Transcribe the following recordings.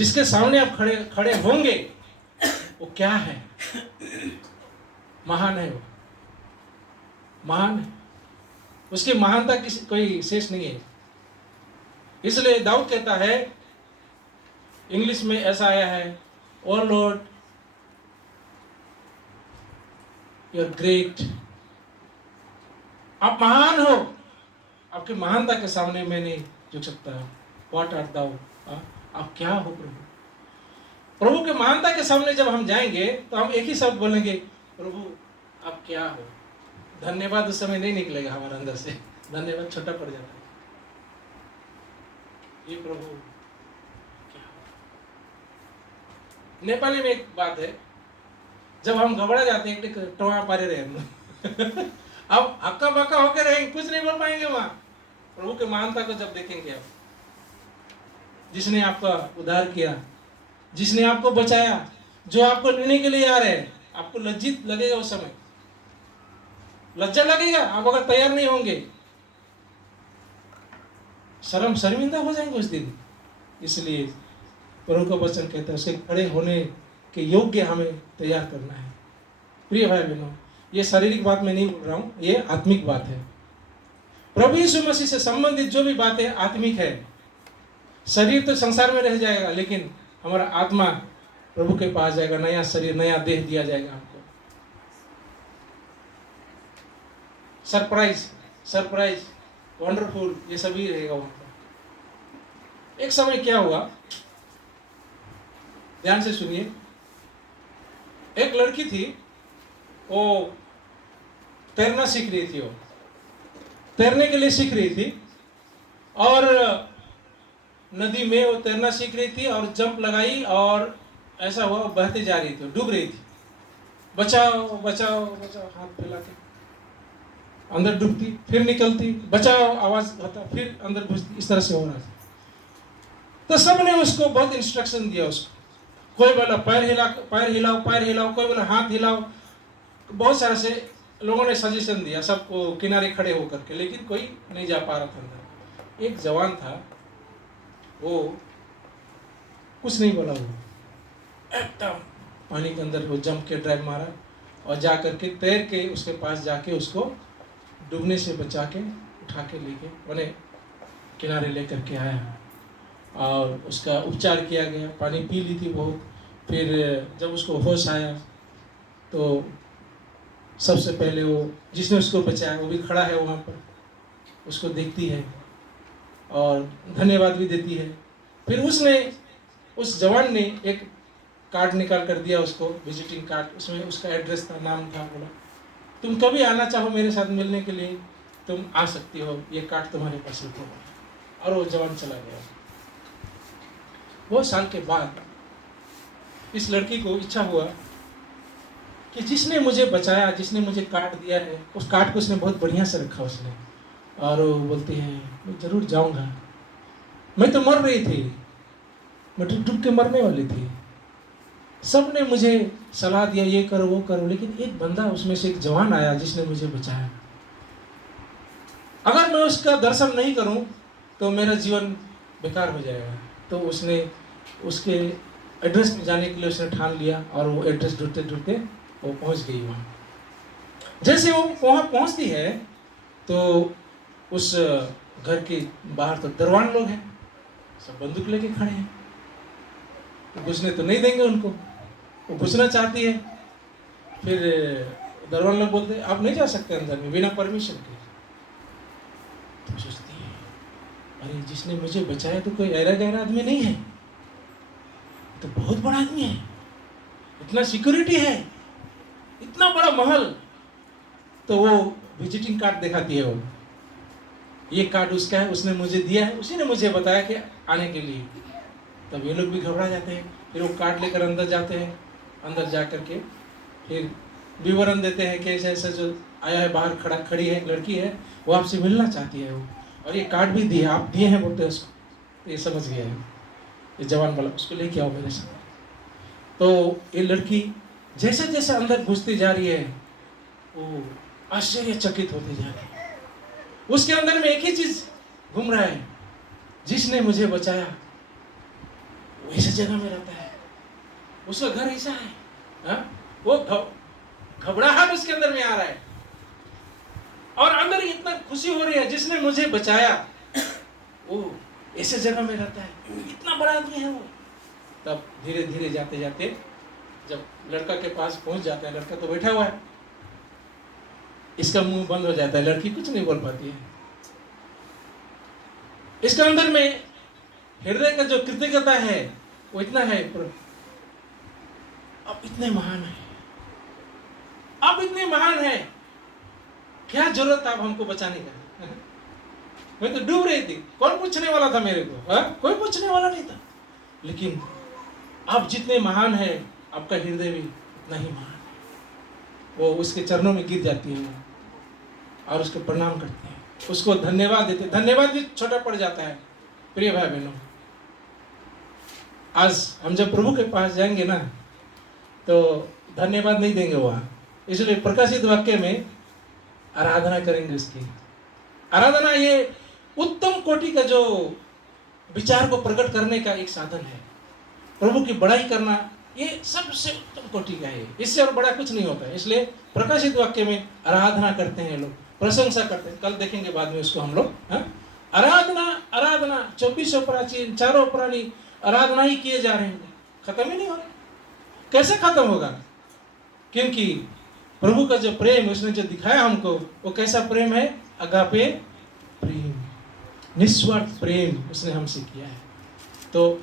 जिसके सामने आप खड़े खड़े होंगे वो क्या है? महान है, वो महान है, उसकी महानता किसी कोई शेष नहीं है। इसलिए दाऊद कहता है, इंग्लिश में ऐसा आया है, ओ लॉर्ड यू आर ग्रेट, आप महान हो, आपकी महानता के सामने मैं नहीं झुक सकता। व्हाट आर दाउ, आप क्या हो प्रभु? प्रभु के महानता के सामने जब हम जाएंगे तो हम एक ही शब्द बोलेंगे, प्रभु आप क्या हो। धन्यवाद उस समय नहीं निकलेगा हमारे अंदर से, धन्यवाद छोटा पड़ जाता है। ये प्रभु क्या हो। नेपाली में एक बात है, जब हम घबरा जाते हैं टोआ पारे रहे अब हक्का बक्का होकर रहेंगे, कुछ नहीं बोल पाएंगे वहां। प्रभु के महानता को जब देखेंगे आप, जिसने आपका उद्धार किया, जिसने आपको बचाया, जो आपको लेने के लिए आ रहे हैं, आपको लज्जित लगेगा उस समय, लज्जा लगेगा। आप अगर तैयार नहीं होंगे, शर्मिंदा हो जाएंगे उस दिन। इसलिए प्रभु का वचन कहता है उसके खड़े होने के योग्य हमें तैयार करना है। प्रिय भाई बहनों, ये शारीरिक बात मैं नहीं बोल रहा हूँ, ये आत्मिक बात है। प्रभु यीशु मसीह से संबंधित जो भी बातें आत्मिक है, शरीर तो संसार में रह जाएगा, लेकिन हमारा आत्मा प्रभु के पास जाएगा, नया शरीर नया देह दिया जाएगा हमको। सरप्राइज वंडरफुल, ये सभी रहेगा वहां पर। एक समय क्या हुआ, ध्यान से सुनिए। एक लड़की थी, वो तैरना सीख रही थी, वो तैरने के लिए सीख रही थी, और नदी में वो तैरना सीख रही थी और जंप लगाई और ऐसा हुआ बहते जा रही थी, डूब रही थी। बचाओ बचाओ बचाओ, हाथ फैला के अंदर डूबती, फिर निकलती, बचाओ आवाज होता, फिर अंदर घुसती, इस तरह से हो रहा था। तो सबने उसको बहुत इंस्ट्रक्शन दिया उसको, कोई बोला पैर हिलाओ, कोई बोला हाथ हिलाओ, बहुत सारे से लोगों ने सजेशन दिया सबको किनारे खड़े होकर के, लेकिन कोई नहीं जा पा रहा था अंदर। एक जवान था, वो कुछ नहीं बोला, वो एकदम पानी के अंदर वो जंप के ड्राइव मारा और जा करके तैर के उसके पास जाके उसको डूबने से बचा के उठा के लेके उन्हें किनारे लेकर के आया और उसका उपचार किया गया। पानी पी ली थी बहुत। फिर जब उसको होश आया तो सबसे पहले वो जिसने उसको बचाया वो भी खड़ा है वहाँ पर, उसको देखती है और धन्यवाद भी देती है। फिर उस जवान ने एक कार्ड निकाल कर दिया उसको, विजिटिंग कार्ड, उसमें उसका एड्रेस था, नाम था, बोला तुम कभी आना चाहो मेरे साथ मिलने के लिए तुम आ सकती हो, ये कार्ड तुम्हारे पास रखो। और वो जवान चला गया। बहुत साल के बाद इस लड़की को इच्छा हुआ कि जिसने मुझे बचाया, जिसने मुझे कार्ड दिया है, उस कार्ड को उसने बहुत बढ़िया से रखा उसने। और वो बोलती है मैं जरूर जाऊंगा, मैं तो मर रही थी, मैं डूब के मरने वाली थी, सब ने मुझे सलाह दिया ये करो वो करो, लेकिन एक बंदा उसमें से एक जवान आया जिसने मुझे बचाया। अगर मैं उसका दर्शन नहीं करूं तो मेरा जीवन बेकार हो जाएगा। तो उसने उसके एड्रेस में जाने के लिए उसने ठान लिया और वो एड्रेस ढूंढते ढूंढते वो पहुंच गई वहाँ। जैसे वो वहाँ पहुँचती है तो उस घर के बाहर तो दरवान लोग हैं, सब बंदूक लेके खड़े हैं, तो घुसने तो नहीं देंगे उनको, वो घुसना चाहती है। फिर दरबार लोग बोलते हैं आप नहीं जा सकते अंदर में बिना परमिशन के। तो सोचती है अरे जिसने मुझे बचाया तो कोई ऐरा गहरा आदमी नहीं है, तो बहुत बड़ा आदमी है, इतना सिक्योरिटी है, इतना बड़ा महल। तो वो विजिटिंग कार्ड दिखाती है, वो ये कार्ड उसका है, उसने मुझे दिया है, उसी ने मुझे बताया कि आने के लिए। तब ये लोग भी घबरा जाते हैं। फिर वो कार्ड लेकर अंदर जाते हैं, अंदर जा कर के फिर विवरण देते हैं कि ऐसा ऐसा जो आया है, बाहर खड़ी है एक लड़की है, वो आपसे मिलना चाहती है वो, और ये कार्ड भी दिए, आप दिए हैं बोलते हैं उसको। तो ये समझ गया है, ये जवान वाला उसको लेके आओ मेरे साथ। तो ये लड़की जैसे जैसे अंदर घुसती जा रही है वो आश्चर्यचकित होती जा रही है। उसके अंदर में एक ही चीज घूम रहा है, जिसने मुझे बचाया वो ऐसी जगह में रहता है, उसका घर ऐसा है, हाँ? वो घबराहट उसके अंदर में आ रहा है और अंदर इतना खुशी हो रही है, जिसने मुझे बचाया वो ऐसे जगह में रहता है, इतना बड़ा आदमी है वो। तब धीरे धीरे जाते जाते जब लड़का के पास पहुंच जाता है, लड़का तो बैठा हुआ है, इसका मुंह बंद हो जाता है, लड़की कुछ नहीं बोल पाती है। इसका अंदर में हृदय का जो कृतज्ञता है वो इतना है, अब इतने महान है, अब इतने महान है, क्या जरूरत था अब हमको बचाने का? मैं तो डूब रही थी, कौन पूछने वाला था मेरे को? हा? कोई पूछने वाला नहीं था। लेकिन आप जितने महान है, आपका हृदय भी उतना ही महान है। वो उसके चरणों में गिर जाती है और उसको प्रणाम करते हैं, उसको धन्यवाद देते हैं। धन्यवाद भी छोटा पड़ जाता है। प्रिय भाई बहनों, आज हम जब प्रभु के पास जाएंगे ना, तो धन्यवाद नहीं देंगे वहाँ, इसलिए प्रकाशित वाक्य में आराधना करेंगे। उसकी आराधना ये उत्तम कोटि का जो विचार को प्रकट करने का एक साधन है। प्रभु की बड़ाई करना ये सबसे उत्तम कोटि का है, इससे और बड़ा कुछ नहीं होता है। इसलिए प्रकाशित वाक्य में आराधना करते हैं लोग, प्रशंसा करते हैं। कल देखेंगे बाद में उसको हम लोग। आराधना आराधना, 24 प्राचीन, चारों प्राणी आराधना ही किए जा रहे हैं, खत्म ही नहीं हो रहा। कैसे खत्म होगा? क्योंकि प्रभु का जो प्रेम उसने जो दिखाया हमको, वो कैसा प्रेम है? अगापे प्रेम, निस्वार्थ प्रेम उसने हमसे किया है। तो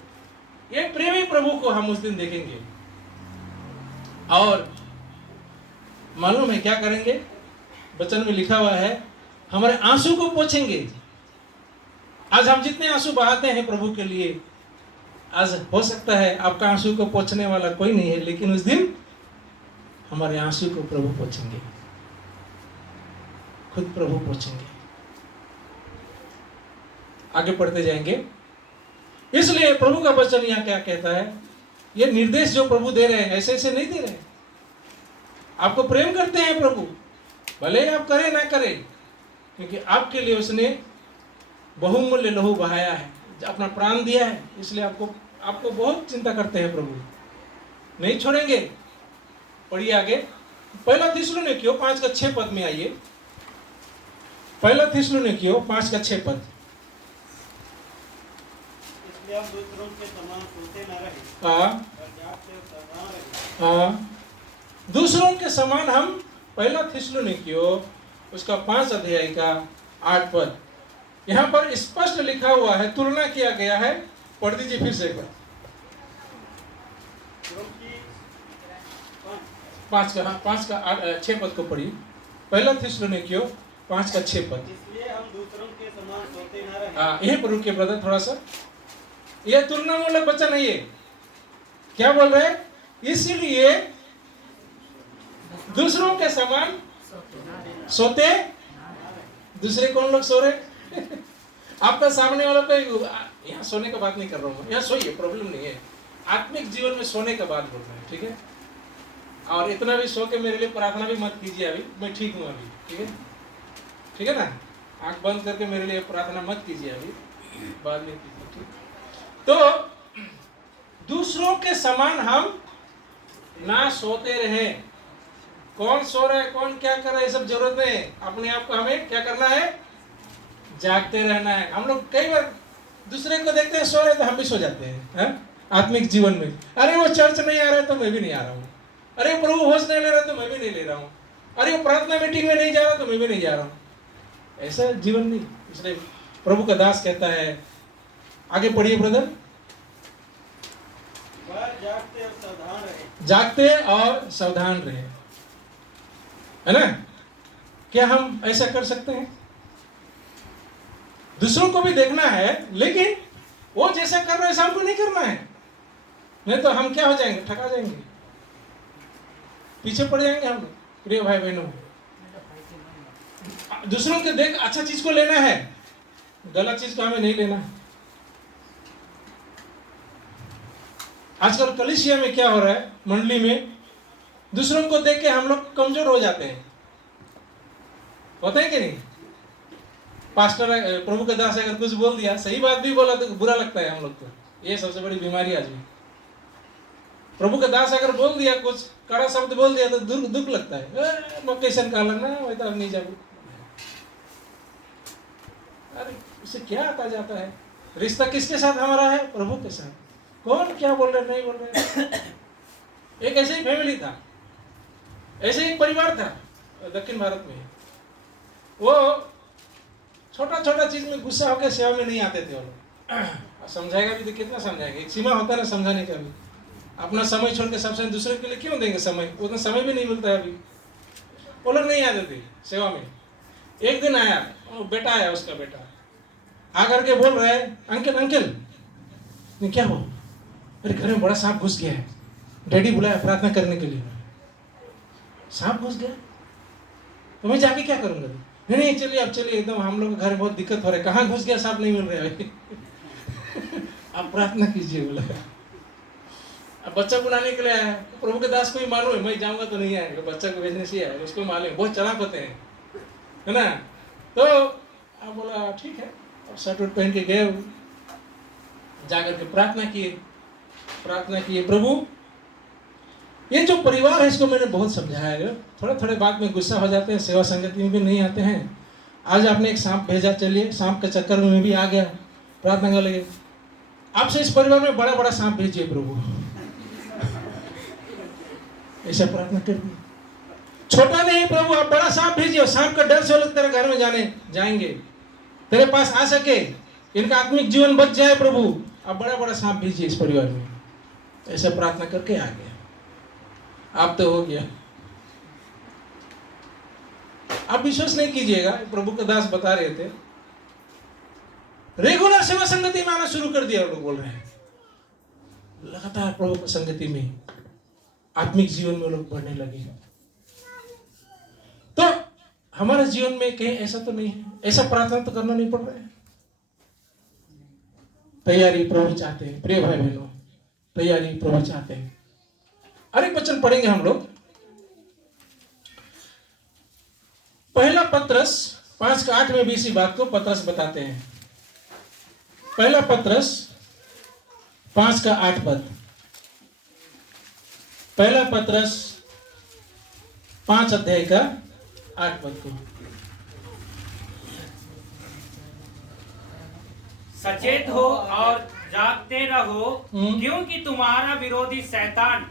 ये प्रेमी प्रभु को हम उस दिन देखेंगे और मालूम है क्या करेंगे? वचन में लिखा हुआ है, हमारे आंसू को पोंछेंगे। आज हम जितने आंसू बहाते हैं प्रभु के लिए, आज हो सकता है आपका आंसू को पोंछने वाला कोई नहीं है, लेकिन उस दिन हमारे आंसू को प्रभु पोंछेंगे, खुद प्रभु पोंछेंगे। आगे पढ़ते जाएंगे। इसलिए प्रभु का वचन यहाँ क्या कहता है? ये निर्देश जो प्रभु दे रहे हैं, ऐसे ऐसे नहीं दे रहे हैं। आपको प्रेम करते हैं प्रभु, भले आप करें ना करें, क्योंकि आपके लिए उसने बहुमूल्य लहू बहाया है, अपना प्राण दिया है। इसलिए आपको बहुत चिंता करते हैं प्रभु, नहीं छोड़ेंगे। पढ़िए आगे, पहला थिस्सलुनीकियों 5:6 में आइए। पहला थिस्सलुनीकियों 5:6। इसलिए हम दूसरों के समान सोते न रहे, दूसरों के समान हम, पहला थिस्सलुनीकियों उसका 5:8। यहाँ पर स्पष्ट लिखा हुआ है, तुलना किया गया है। पढ़ दीजिए फिर से एक बार। 5:6 को पढ़िए। पहला थिस्सलुनीकियों 5:6। इसलिए हम दूसरों के समान सोते न रहे। यहीं पर रुकिए ब्रदर थोड़ा सा। यह तुलनामूलक वचन है। ये क्या बोल रहे हैं? इसीलिए दूसरों के समान सोते। दूसरे कौन लोग सो रहे? आपका सामने वालों को, यहाँ सोने का बात नहीं कर रहा हूँ, यहाँ सोइए, प्रॉब्लम नहीं है। आत्मिक जीवन में सोने का बात बोल रहे हैं, ठीक है? और इतना भी सो के मेरे लिए प्रार्थना भी मत कीजिए, अभी मैं ठीक हूँ अभी, ठीक है? ठीक है ना? आंख बंद करके मेरे लिए प्रार्थना मत कीजिए, अभी बाद में कीजिए, ठीक? तो दूसरों के समान हम ना सोते रहे। कौन सो रहा है, कौन क्या कर रहा है, ये सब जरूरत नहीं है। अपने आप को हमें क्या करना है? जागते रहना है। हम लोग कई बार दूसरे को देखते हैं सो रहे तो हम भी सो जाते हैं, आत्मिक जीवन में। अरे वो चर्च नहीं आ रहा है तो मैं भी नहीं आ रहा हूँ। अरे प्रभु होश नहीं ले रहा तो मैं भी नहीं ले रहा हूँ। अरे वो प्रार्थना मीटिंग में नहीं जा रहा तो मैं भी नहीं जा रहा हूँ। ऐसा जीवन नहीं। इसलिए प्रभु का दास कहता है, आगे पढ़िए ब्रदर। जागते और सावधान रहे। जागते और सावधान रहे, है ना? क्या हम ऐसा कर सकते हैं? दूसरों को भी देखना है, लेकिन वो जैसा कर रहे हैं हमको नहीं करना है, नहीं तो हम क्या हो जाएंगे? ठगा जाएंगे, पीछे पड़ जाएंगे हम। प्रिय भाई बहनों, दूसरों के देख अच्छा चीज को लेना है, गलत चीज को हमें नहीं लेना। आजकल कलीसिया में क्या हो रहा है, मंडली में दूसरों को देख के हम लोग कमजोर हो जाते हैं, होता है कि नहीं? पास्टर प्रभु का दास अगर कुछ बोल दिया, सही बात भी बोला तो बुरा लगता है हम लोग को, ये सबसे बड़ी बीमारी आज है। प्रभु का दास अगर बोल दिया, कुछ कड़ा शब्द बोल दिया तो दुख लगता है, लोकेशन का लगना वही तो नहीं जाओ। अरे उसे क्या आता जाता है? रिश्ता किसके साथ हमारा है? प्रभु के साथ। कौन क्या बोल रहे नहीं बोल रहे। एक ऐसे ही फैमिली था, ऐसे एक परिवार था दक्षिण भारत में। वो छोटा छोटा चीज में गुस्सा होकर सेवा में नहीं आते थे वो लोग। समझाएगा भी तो कितना समझाएगा, एक सीमा होता है ना समझाने का भी। अपना समय छोड़ के सबसे दूसरे के लिए क्यों देंगे समय? उतना समय भी नहीं मिलता है अभी। वो लोग नहीं आते थे सेवा में। एक दिन आया, बेटा आया, उसका बेटा आकर के बोल रहा है, अंकल अंकल नहीं क्या हो? अरे घर में बड़ा सांप घुस गया है, डैडी बुलाया प्रार्थना करने के लिए। सांप घुस गया तो मैं जाके क्या करूंगा? नहीं नहीं चलिए अब चलिए, एकदम हम लोग घर बहुत दिक्कत हो रहा है। कहाँ घुस गया? सांप नहीं मिल रहा है। आप प्रार्थना कीजिए बोला। अब बच्चा बुलाने के लिए आया, प्रभु के दास को ही मालूम है मैं जाऊंगा तो नहीं आएगा, बच्चा को भेजने से आया, उसको मालूम, बहुत चालाक होते हैं, है ना। तो आप बोला ठीक है, और शर्ट वट पहन के गए, जाकर के प्रार्थना किए। प्रभु ये जो परिवार है इसको मैंने बहुत समझाया है, थोड़े थोड़े बात में गुस्सा हो जाते हैं, सेवा संगति में भी नहीं आते हैं। आज आपने एक सांप भेजा, चलिए सांप के चक्कर में मैं भी आ गया, प्रार्थना कर लगे। आपसे इस परिवार में बड़ा बड़ा सांप भेजिए प्रभु, ऐसा प्रार्थना कर दी। छोटा नहीं प्रभु, आप बड़ा सांप भेजिए, सांप का डर से लोग तेरे घर में जाएंगे, तेरे पास आ सके, इनका आत्मिक जीवन बच जाए प्रभु, आप बड़ा बड़ा सांप भेजिए इस परिवार में। ऐसा प्रार्थना करके आ गया। आप तो हो गया। आप विश्वास नहीं कीजिएगा, प्रभु का दास बता रहे थे, रेगुलर सेवा संगति में आना शुरू कर दिया। लोग बोल रहे हैं लगातार प्रभु की संगति में, आत्मिक जीवन में लोग बढ़ने लगे। तो हमारे जीवन में कहीं ऐसा तो नहीं है, ऐसा प्रार्थना तो करना नहीं पड़ रहा है। तैयारी प्रभु चाहते हैं, प्रिय भाई बहनों, तैयारी प्रभु चाहते हैं। अरे वचन पढ़ेंगे हम लोग। पहला पत्रस 5:8 में भी इसी बात को पत्रस बताते हैं। पहला पत्रस 5:8 पद, पहला पत्रस 5 अध्याय का 8 पद को। सचेत हो और जागते रहो, क्योंकि तुम्हारा विरोधी शैतान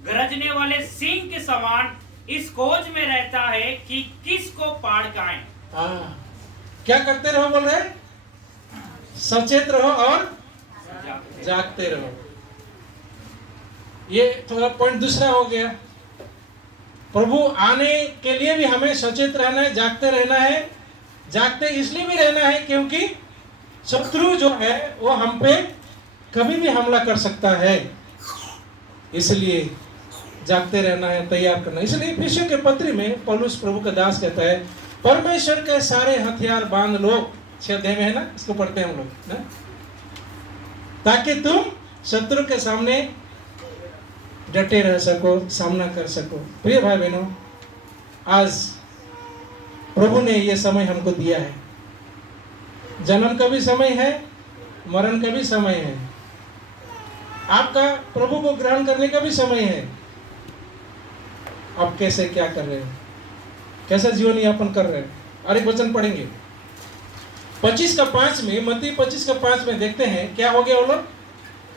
गरजने वाले सिंह के समान इस खोज में रहता है कि किसको पाड़ खाए। क्या करते रहो बोल रहे? सचेत रहो और जागते रहो। ये थोड़ा पॉइंट दूसरा हो गया। प्रभु आने के लिए भी हमें सचेत रहना है, जागते रहना है। जागते इसलिए भी रहना है क्योंकि शत्रु जो है वो हम पे कभी भी हमला कर सकता है, इसलिए जागते रहना है, तैयार करना। इसलिए इफिसियों के पत्र में पौलुस प्रभु का दास कहता है, परमेश्वर के सारे हथियार बांध लो। 6 अध्याय में है ना, इसको पढ़ते हैं हम लोग ना, ताकि तुम शत्रु के सामने डटे रह सको, सामना कर सको। प्रिय भाई बहनों, आज प्रभु ने ये समय हमको दिया है। जन्म का भी समय है, मरण का भी समय है, आपका प्रभु को ग्रहण करने का भी समय है। आप कैसे क्या कर रहे हो, कैसा जीवन यापन कर रहे हैं? और एक वचन पढ़ेंगे 25:5 में, मत्ती 25:5 में देखते हैं क्या हो गया। वो लोग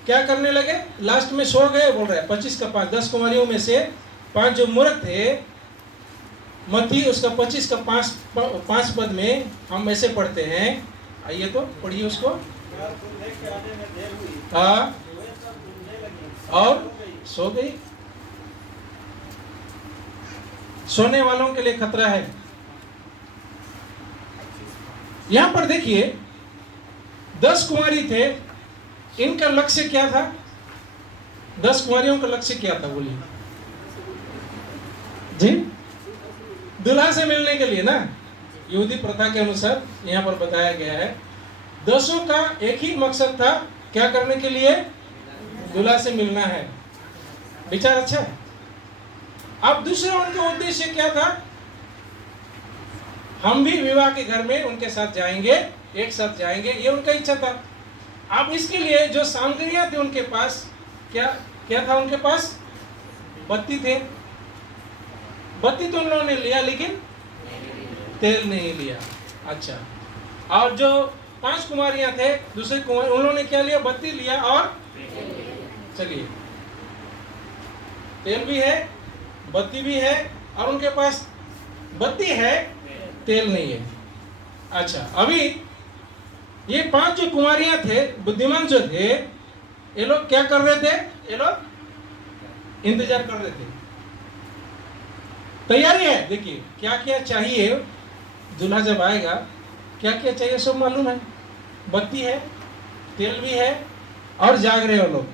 क्या करने लगे? लास्ट में सो गए बोल रहे हैं। 25:5, 10 कुमारियों में से 5 जो मूर्ख थे, मत्ती उसका 25:5 पद में हम ऐसे पढ़ते हैं। आइए तो पढ़िए उसको। हाँ, और सो गई। सोने वालों के लिए खतरा है। यहां पर देखिए 10 कुमारी थे, इनका लक्ष्य क्या था? 10 कुमारियों का लक्ष्य क्या था बोलिए जी? दुल्हा से मिलने के लिए ना, यहूदी प्रथा के अनुसार यहाँ पर बताया गया है। 10 का एक ही मकसद था, क्या करने के लिए? दूल्हा से मिलना है। विचार अच्छा है। अब दूसरा उनका उद्देश्य क्या था? हम भी विवाह के घर में उनके साथ जाएंगे, एक साथ जाएंगे, ये उनका इच्छा था। अब इसके लिए जो सामग्रियां थी उनके पास, क्या क्या था उनके पास? बत्ती थे। बत्ती तो उन्होंने ने लिया लेकिन तेल नहीं लिया। अच्छा, और जो 5 कुमारियां थे, दूसरे कुमार, उन्होंने क्या लिया? बत्ती लिया और चलिए, तेल भी है, बत्ती भी है, और उनके पास बत्ती है, तेल नहीं है। अच्छा, अभी ये 5 जो कुमारियां थे, बुद्धिमान जो थे, ये लोग क्या कर रहे थे? ये लोग इंतजार कर रहे थे। तैयारी है, देखिए क्या क्या चाहिए, दूल्हा जब आएगा क्या क्या चाहिए सब मालूम है। बत्ती है, तेल भी है, और जाग रहे हो लोग।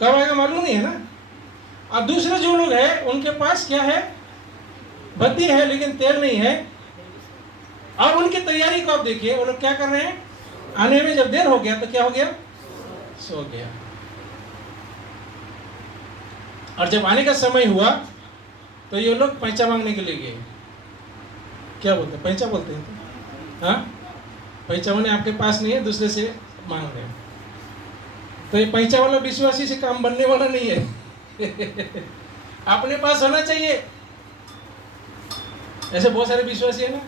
कब आएगा मालूम नहीं है ना। और दूसरे जो लोग हैं उनके पास क्या है? बत्ती है लेकिन तेल नहीं है, और उनकी तैयारी को आप देखिए, वो लोग क्या कर रहे हैं? आने में जब देर हो गया तो क्या हो गया? सो गया। और जब आने का समय हुआ तो ये लोग पैसा मांगने के लिए गए। क्या बोलते हैं? पैसा बोलते हैं तो? हाँ, पैसा माने आपके पास नहीं है, दूसरे से मांग रहे हैं। तो ये पैसा वाला विश्वासी से काम बनने वाला नहीं है। अपने पास होना चाहिए। ऐसे बहुत सारे विश्वासी है ना,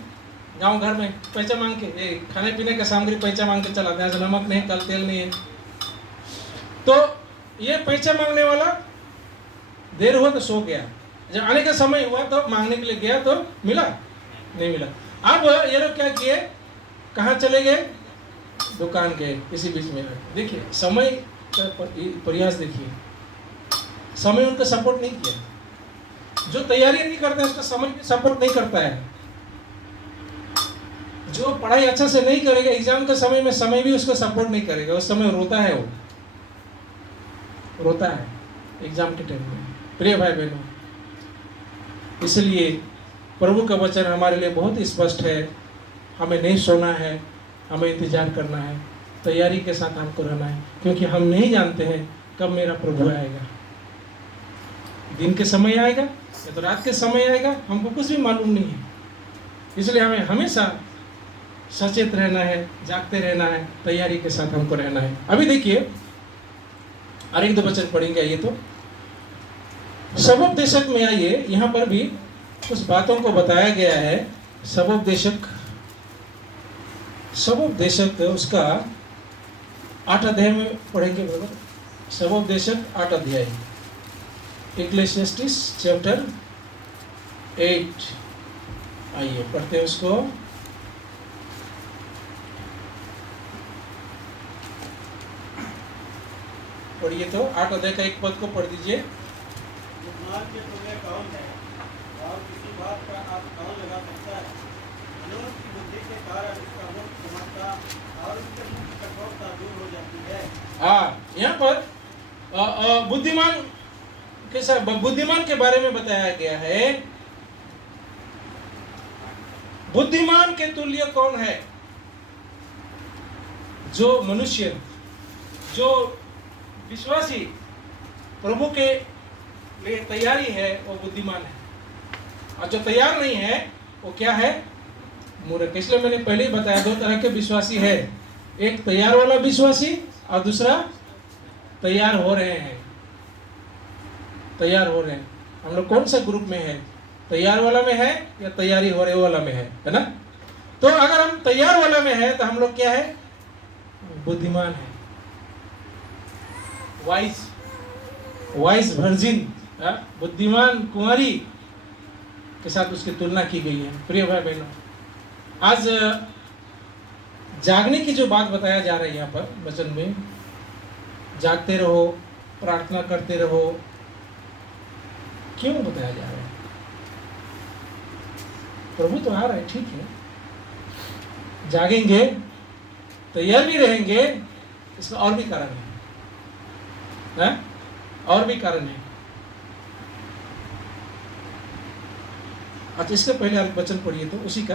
गांव घर में पैसा मांग के, ये खाने पीने का सामग्री पैसा मांग के चलाते हैं। आज नमक नहीं, कल तेल नहीं है। तो ये पैसा मांगने वाला देर हुआ तो सो गया। जब आने का समय हुआ तो मांगने के लिए गया तो मिला नहीं मिला। अब ये लोग क्या किए? कहाँ चले गए? दुकान के इसी बीच में। देखिए समय का प्रयास, देखिए समय उनका सपोर्ट नहीं किया। जो तैयारी नहीं करता है उसका समय सपोर्ट नहीं करता है। जो पढ़ाई अच्छा से नहीं करेगा एग्जाम के समय में, समय भी उसको सपोर्ट नहीं करेगा। उस समय रोता है, वो रोता है एग्जाम के टाइम में। प्रिय भाई बहनों, इसलिए प्रभु का वचन हमारे लिए बहुत स्पष्ट है। हमें नहीं सोना है, हमें इंतजार करना है, तैयारी के साथ हमको रहना है, क्योंकि हम नहीं जानते हैं कब मेरा प्रभु आएगा। दिन के समय आएगा या तो रात के समय आएगा, हमको कुछ भी मालूम नहीं है। इसलिए हमें हमेशा सचेत रहना है, जागते रहना है, तैयारी के साथ हमको रहना है। अभी देखिए और एक दो वचन पढ़ेंगे। आइए तो सबोपदेशक में आइए, यहाँ पर भी कुछ बातों को बताया गया है। सबोपदेशक उसका 8 अध्याय में पढ़ेंगे बराबर। सबोपदेशक 8 अध्याय, इक्लेसियास्टिस चैप्टर 8। आइए पढ़ते हैं उसको। पढ़िए तो 8 अध्याय का एक पद को पढ़ दीजिए। बुद्धिमान के तुल्य कौन है और किसी बात का आप कौन लगा सकता है? मनुष्य की बुद्धि के कारण उसका मुख चमकता और उसके मुख की कठोरता दूर हो जाती है। हाँ, यहाँ पर बुद्धिमान के बारे में बताया गया है। बुद्धिमान के तुल्य कौन है? जो मनुष्य, जो विश्वासी प्रभु के लिए तैयारी है वो बुद्धिमान है, और जो तैयार नहीं है वो क्या है? मूर्ख। इसलिए मैंने पहले ही बताया 2 तरह के विश्वासी है। एक तैयार वाला विश्वासी और दूसरा तैयार हो रहे हैं। तैयार हो रहे हैं। हम लोग कौन सा ग्रुप में है? तैयार वाला में है या तैयारी हो रहे वाला में है ना? तो अगर हम तैयार वाला में है तो हम लोग क्या है? बुद्धिमान है। वाइस वर्जिन, बुद्धिमान कुंवारी के साथ उसकी तुलना की गई है। प्रिय भाई बहनों, आज जागने की जो बात बताया जा रहा है यहाँ पर वचन में, जागते रहो, प्रार्थना करते रहो, क्यों बताया जा रहा है? प्रभु तो आ रहा है, ठीक है, जागेंगे, तैयार भी रहेंगे, इसका और भी कारण है, और भी कारण है। अच्छा, इसके पहले आप वचन पढ़िए तो उसी का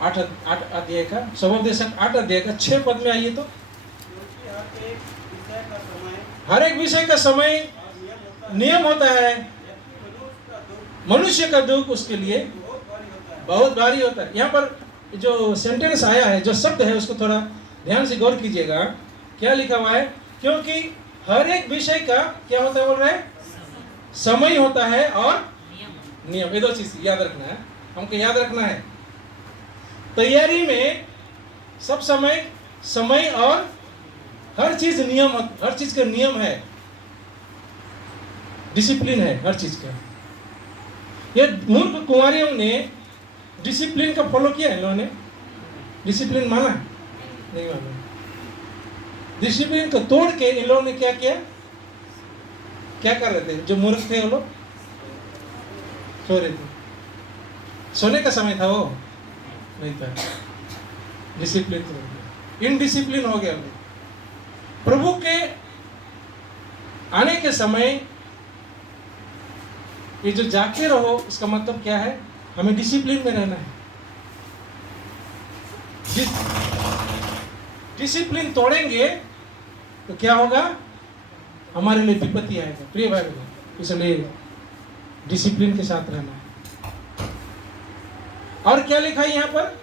8 अध्याय का, सबोपदेशक 8 अध्याय का 6 पद में आइए तो। हर एक विषय का समय नियम होता है। मनुष्य का दुख उसके लिए बहुत भारी होता है। यहाँ पर जो सेंटेंस आया है, जो शब्द है, उसको थोड़ा ध्यान से गौर कीजिएगा। क्या लिखा हुआ है? क्योंकि हर एक विषय का क्या होता है बोल रहे हैं? समय होता है और नियम। ये दो चीज याद रखना है, हमको याद रखना है। तैयारी में सब समय और हर चीज नियम, हर चीज का नियम है, डिसिप्लिन है हर चीज का। ये मूर्ख कुंवारियों ने डिसिप्लिन का फॉलो किया है, इन्होंने डिसिप्लिन माना नहीं माना। डिसिप्लिन को तोड़ के इन लोगों ने क्या किया? क्या कर रहे थे? जो मूर्ख थे वो लोग सो रहे थे। सोने का समय था वो नहीं था, डिसिप्लिन तो हो गया, इनडिसिप्लिन हो गया। प्रभु के आने के समय ये जो जागते रहो, इसका मतलब क्या है? हमें डिसिप्लिन में रहना है। डिसिप्लिन तोड़ेंगे तो क्या होगा? हमारे लिए विपत्ति आएगा। प्रिय भाई बहन, इसलिए डिसिप्लिन के साथ रहना है। और क्या लिखा है यहाँ पर?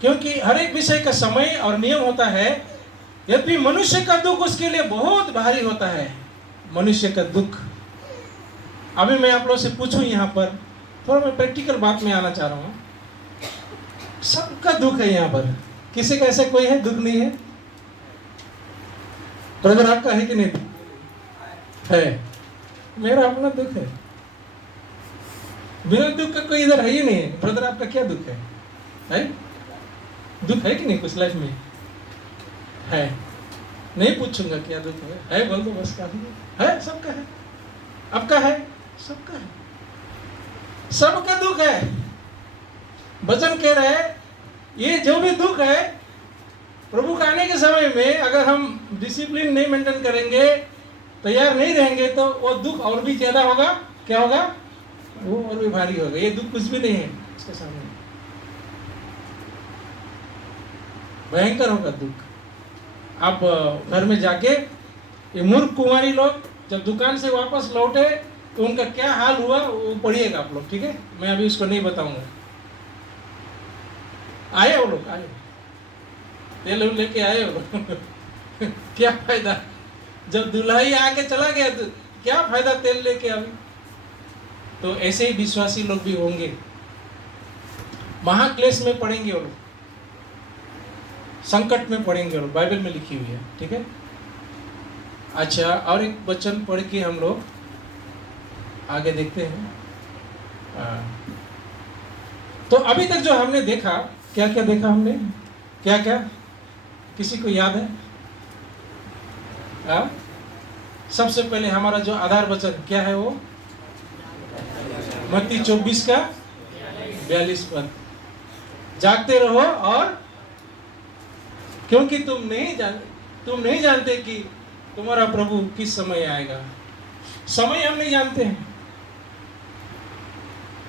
क्योंकि हर एक विषय का समय और नियम होता है, यद्यपि मनुष्य का दुख उसके लिए बहुत भारी होता है। मनुष्य का दुख, अभी मैं आप लोगों से पूछूं यहाँ पर, थोड़ा मैं प्रैक्टिकल बात में आना चाह रहा हूँ। सबका दुख है यहाँ पर, किसी का ऐसा कोई है दुख नहीं है? ब्रदर आपका है कि नहीं? है। मेरा अपना दुख है, बिना दुख का कोई इधर है ही नहीं है। ब्रदर आपका क्या दुख है? दुख है कि नहीं कुछ लाइफ में? है। नहीं पूछूंगा क्या दुख है बोल दो बस। काफी है, सबका है, आपका है, सबका है, सबका दुख है। वचन कह रहे हैं ये जो भी दुख है, प्रभु का आने के समय में अगर हम डिसिप्लिन नहीं मेंटेन करेंगे, तैयार नहीं रहेंगे, तो वो दुख और भी ज्यादा होगा। क्या होगा? वो और भी भारी होगा। ये दुख कुछ भी नहीं है इसके सामने, भयंकर होगा दुख। आप घर में जाके, ये मूर्ख कुंवारी लोग जब दुकान से वापस लौटे तो उनका क्या हाल हुआ वो पढ़िएगा आप लोग, ठीक है? मैं अभी उसको नहीं बताऊंगा। आए वो लोग, आए तेल लेके आए वो लोग क्या फायदा? जब दुल्हाई आके चला गया तो क्या फायदा तेल लेके? अभी तो ऐसे ही विश्वासी लोग भी होंगे, महाक्लेश में पड़ेंगे वो लोग, संकट में पड़ेंगे वो लोग। बाइबल में लिखी हुई है, ठीक है? अच्छा, और एक वचन पढ़ के हम लोग आगे देखते हैं। तो अभी तक जो हमने देखा, क्या क्या देखा हमने? क्या क्या किसी को याद है? सबसे पहले हमारा जो आधार वचन क्या है वो मत्ती 24 का 42 पद, जागते रहो और क्योंकि तुम नहीं जानते कि तुम्हारा प्रभु किस समय आएगा। समय हम नहीं जानते हैं,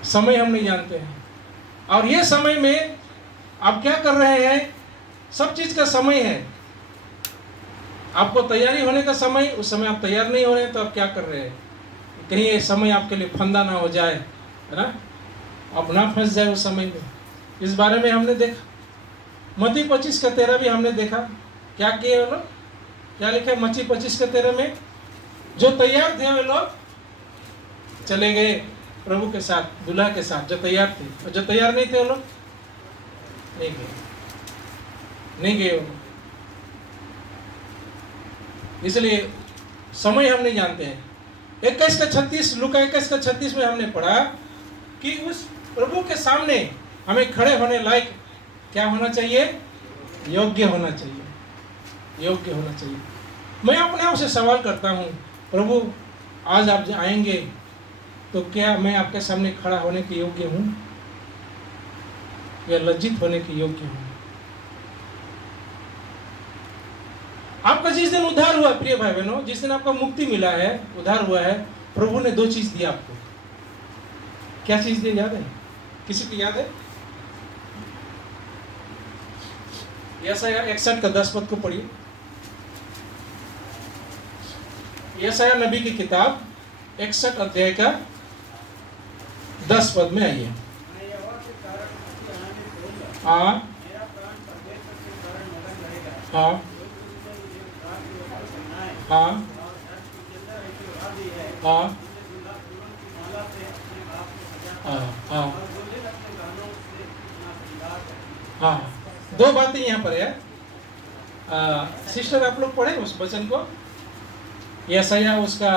समय हम नहीं जानते हैं। और ये समय में आप क्या कर रहे हैं? सब चीज का समय है। आपको तैयारी होने का समय, उस समय आप तैयार नहीं हो रहे हैं तो आप क्या कर रहे हैं? कहीं ये समय आपके लिए फंदा ना हो जाए, है ना? आप ना फंस जाए उस समय में। इस बारे में हमने देखा। मत्ती 25 का 13 भी हमने देखा। क्या किए वो लोग? क्या लिखा है मत्ती 25 का 13 में? जो तैयार थे वे लोग चले गए प्रभु के साथ, दूल्हा के साथ, जो तैयार थे। और जो तैयार नहीं थे वो लोग नहीं गए वो लोग। इसलिए समय हम नहीं जानते हैं। 21 का 36, लूका 21 का 36 में हमने पढ़ा कि उस प्रभु के सामने हमें खड़े होने लायक क्या होना चाहिए? योग्य होना चाहिए, योग्य होना चाहिए। मैं अपने आप से सवाल करता हूँ, प्रभु आज आप आएंगे तो क्या मैं आपके सामने खड़ा होने के योग्य हूँ या लज्जित होने के योग्य हूँ? आपका जिस दिन उद्धार हुआ प्रिय भाई बहनों, जिस दिन आपका मुक्ति मिला है, उद्धार हुआ है, प्रभु ने 2 चीज दिया आपको। क्या चीज दी याद है? किसी को याद है? यशाया 61 का 10 पद को पढ़िए। यशाया नबी की किताब 61 अध्याय का 10 पद में आइए। मैं यहोवा के कारण उसके आने खोलूंगा। हाँ, मेरा हाँ हाँ हाँ हाँ हाँ। दो बातें यहाँ पर है। सिस्टर आप लोग पढ़े उस वचन को, यशायाह उसका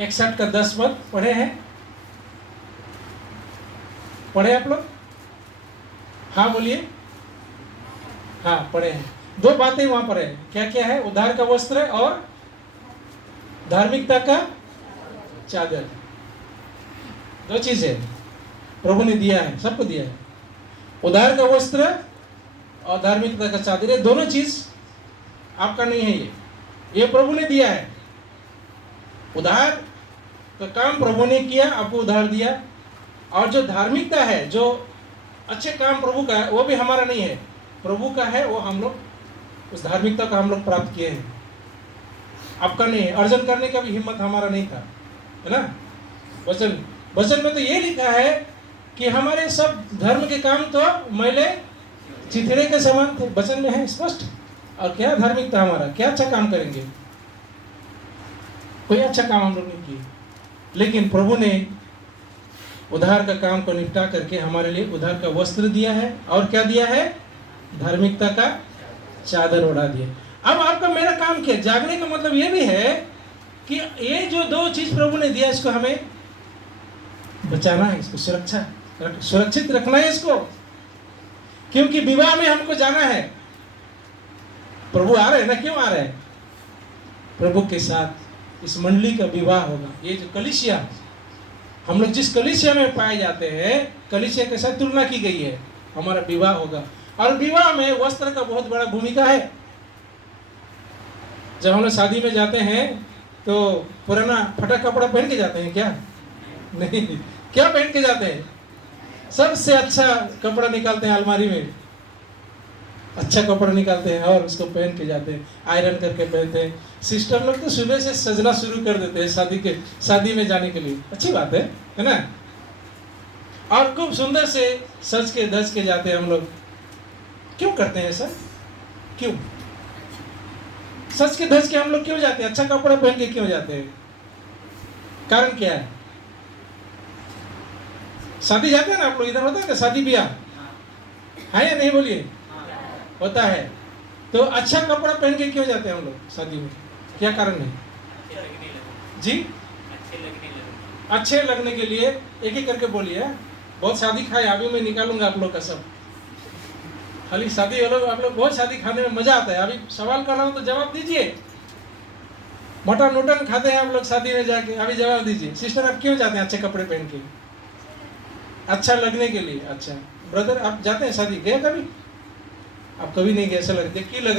61 का 10 पद पढ़े हैं? पढ़े आप लोग? हाँ बोलिए। हाँ पढ़े हैं। दो बातें वहां पर है। क्या क्या है? उद्धार का वस्त्र और धार्मिकता का चादर। दो चीजें प्रभु ने दिया है, सबको दिया है। उद्धार का वस्त्र और धार्मिकता का चादर, ये दोनों चीज आपका नहीं है, ये प्रभु ने दिया है। उद्धार का काम प्रभु ने किया, आपको उद्धार दिया। और जो धार्मिकता है, जो अच्छे काम प्रभु का है, वो भी हमारा नहीं है, प्रभु का है। वो हम लोग उस धार्मिकता को हम लोग प्राप्त किए हैं, आपका नहीं है। अर्जन करने का भी हिम्मत हमारा नहीं था, है ना। वचन में तो ये लिखा है कि हमारे सब धर्म के काम तो मैले चिथड़े के समान थे। वचन में है स्पष्ट। और क्या धार्मिकता हमारा, क्या अच्छा काम करेंगे? कोई अच्छा काम हम लोग नहीं किए। लेकिन प्रभु ने उद्धार का काम को निपटा करके हमारे लिए उद्धार का वस्त्र दिया है, और क्या दिया है? धार्मिकता का चादर ओढ़ा दिया। अब आपका मेरा काम क्या? जागने का मतलब ये भी है कि ये जो दो चीज प्रभु ने दिया, इसको हमें बचाना है, इसको सुरक्षित रखना है इसको। क्योंकि विवाह में हमको जाना है। प्रभु आ रहे हैं ना, क्यों आ रहे हैं? प्रभु के साथ इस मंडली का विवाह होगा। ये जो कलीसिया, हम लोग जिस कलीसिया में पाए जाते हैं, कलीसिया के साथ तुलना की गई है, हमारा विवाह होगा। और विवाह में वस्त्र का बहुत बड़ा भूमिका है। जब हम लोग शादी में जाते हैं तो पुराना फटा कपड़ा पहन के जाते हैं क्या? नहीं। क्या पहन के जाते हैं? सबसे अच्छा कपड़ा निकालते हैं अलमारी में, अच्छा कपड़ा निकालते हैं और उसको पहन के जाते हैं, आयरन करके पहनते हैं। सिस्टर लोग तो सुबह से सजना शुरू कर देते हैं शादी में जाने के लिए। अच्छी बात है ना। और खूब सुंदर से सज के धज के जाते हैं हम लोग। क्यों करते हैं ऐसा? क्यों सज के धज के हम लोग क्यों जाते हैं? अच्छा कपड़ा पहन के क्यों जाते हैं? कारण क्या है? शादी जाते हैं ना आप लोग, इधर होता है ना शादी ब्याह, है या नहीं? बोलिए। होता है। तो अच्छा कपड़ा पहन के क्यों जाते हैं हम लोग शादी में? क्या कारण है जी? अच्छे लगने के लिए। एक एक करके बोलिए। बहुत शादी खाए, अभी मैं निकालूंगा आप लोग का सब। खाली शादी वालों, आप लोग बहुत शादी खाने में मजा आता है। अभी सवाल कर रहा हूँ तो जवाब दीजिए। मटन उटन खाते हैं आप लोग शादी में जाके, अभी जवाब दीजिए। सिस्टर आप क्यों जाते हैं अच्छे कपड़े पहन के? अच्छा लगने के लिए। अच्छा ब्रदर आप जाते हैं शादी? गए कभी? आप कभी नहीं गए, ऐसा लगता है कि लग